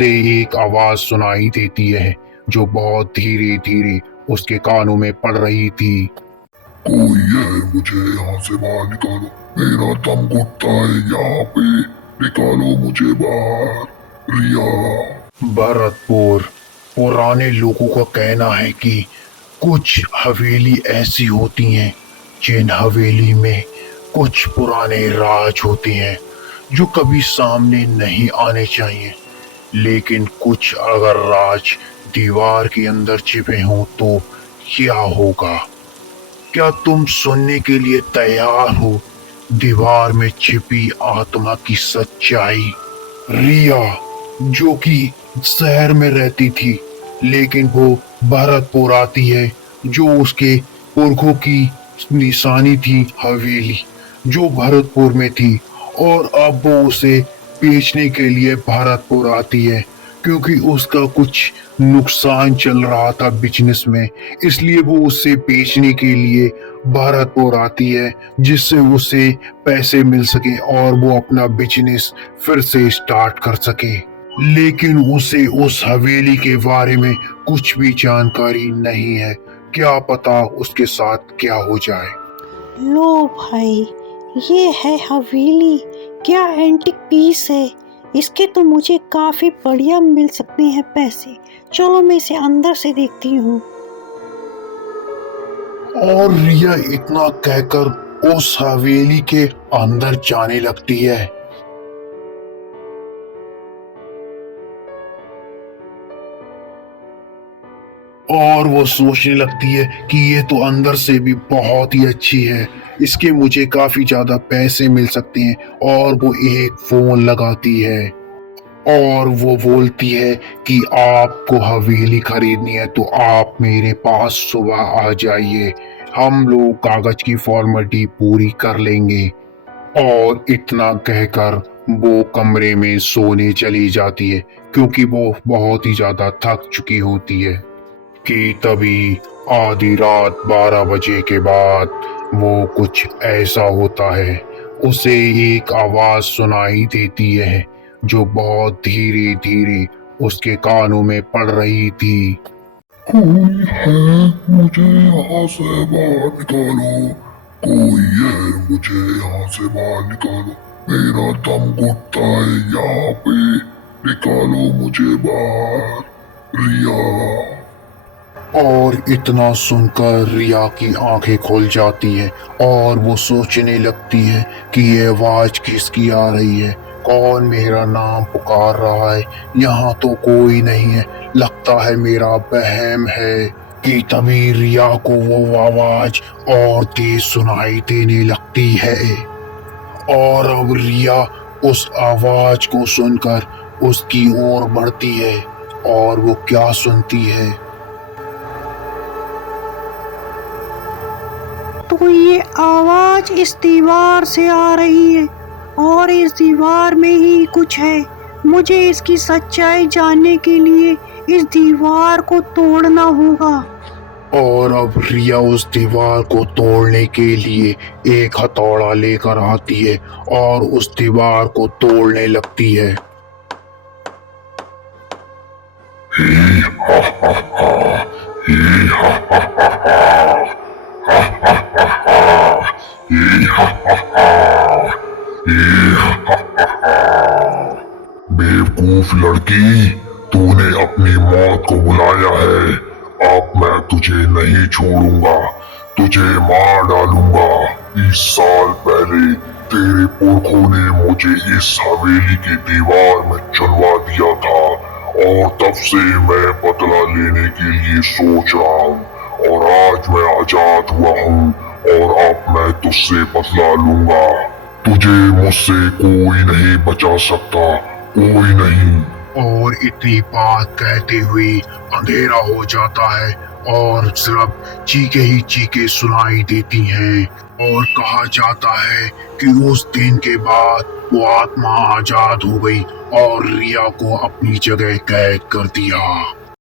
उसे एक आवाज सुनाई देती है जो बहुत धीरे धीरे उसके कानों में पड़ रही थी। कोई है, मुझे यहाँ से बाहर निकालो, मेरा दम घुटता है यहाँ पे, निकालो मुझे बाहर। रिया। भरतपुर। पुराने लोगों का कहना है कि कुछ हवेली ऐसी होती हैं जिन हवेली में कुछ पुराने राज होते हैं जो कभी सामने नहीं आने चाहिए, लेकिन कुछ अगर राज दीवार के अंदर छिपे हों तो क्या होगा? क्या तुम सुनने के लिए तैयार हो दीवार में छिपी आत्मा की सच्चाई? रिया, जो कि शहर में रहती थी लेकिन वो भरतपुर आती है, जो उसके पुरखों की निशानी थी हवेली जो भरतपुर में थी, और अब वो उसे बेचने के लिए भरतपुर आती है क्योंकि उसका कुछ नुकसान चल रहा था बिजनेस में, इसलिए वो उसे बेचने के लिए भरतपुर आती है जिससे उसे पैसे मिल सके और वो अपना बिजनेस फिर से स्टार्ट कर सके। लेकिन उसे उस हवेली के बारे में कुछ भी जानकारी नहीं है, क्या पता उसके साथ क्या हो जाए। लो भाई, ये है हवेली, क्या एंटिक पीस है, इसके तो मुझे काफी बढ़िया मिल सकते हैं पैसे। चलो मैं इसे अंदर से देखती हूँ। और रिया इतना कहकर उस हवेली के अंदर जाने लगती है। और वो सोचने लगती है कि ये तो अंदर से भी बहुत ही अच्छी है, इसके मुझे काफी ज्यादा पैसे मिल सकते हैं। और वो एक फोन लगाती है और वो बोलती है कि आपको हवेली खरीदनी है तो आप मेरे पास सुबह आ जाइए, हम लोग कागज की फॉर्मेलिटी पूरी कर लेंगे। और इतना कहकर वो कमरे में सोने चली जाती है क्योंकि वो बहुत ही ज्यादा थक चुकी होती है। कि तभी आधी रात 12 बजे के बाद वो कुछ ऐसा होता है, उसे एक आवाज सुनाई देती है जो बहुत धीरे धीरे उसके कानों में पड़ रही थी। कोई है, मुझे यहाँ से बाहर निकालो, कोई है, मुझे यहाँ से बाहर निकालो, मेरा दम घुटता है यहाँ पे, निकालो मुझे बाहर। रिया। और इतना सुनकर रिया की आंखें खुल जाती है और वो सोचने लगती है कि ये आवाज किसकी आ रही है, कौन मेरा नाम पुकार रहा है, यहाँ तो कोई नहीं है, लगता है मेरा वहम है। कि तभी रिया को वो आवाज और तेज सुनाई देने लगती है। और अब रिया उस आवाज को सुनकर उसकी ओर बढ़ती है और वो क्या सुनती है। तो ये आवाज इस दीवार से आ रही है और इस दीवार में ही कुछ है। मुझे इसकी सच्चाई जानने के लिए इस दीवार को तोड़ना होगा। और अब रिया उस दीवार को तोड़ने के लिए एक हथौड़ा लेकर आती है और उस दीवार को तोड़ने लगती है। बेवकूफ लड़की, तूने अपनी मौत को बुलाया है, अब मैं तुझे नहीं छोड़ूंगा, तुझे मार डालूंगा। 20 साल पहले तेरे पुरखों ने मुझे इस हवेली की दीवार में चुनवा दिया था और तब से मैं बदला लेने के लिए सोच रहा हूँ, और आज मैं आजाद हुआ हूँ और अब मैं तुझसे बदला लूंगा। तुझे मुझसे कोई नहीं बचा सकता, कोई नहीं। और इतनी बात कहते हुए अंधेरा हो जाता है और सिर्फ चीखे ही चीखे सुनाई देती हैं। और कहा जाता है कि उस दिन के बाद वो आत्मा आजाद हो गई और रिया को अपनी जगह कैद कर दिया।